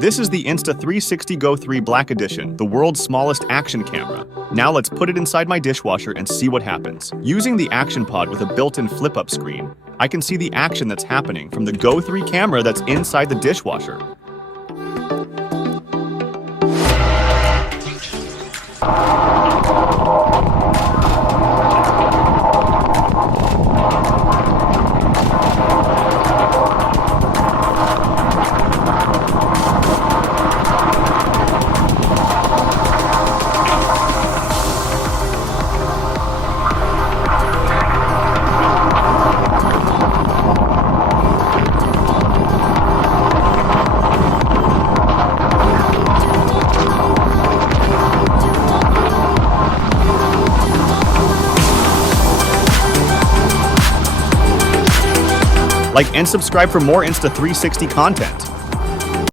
This is the Insta360 Go 3 Black Edition, the world's smallest action camera. Now let's put it inside my dishwasher and see what happens. Using the action pod with a built-in flip-up screen, I can see the action that's happening from the Go 3 camera that's inside the dishwasher. Like and subscribe for more Insta360 content.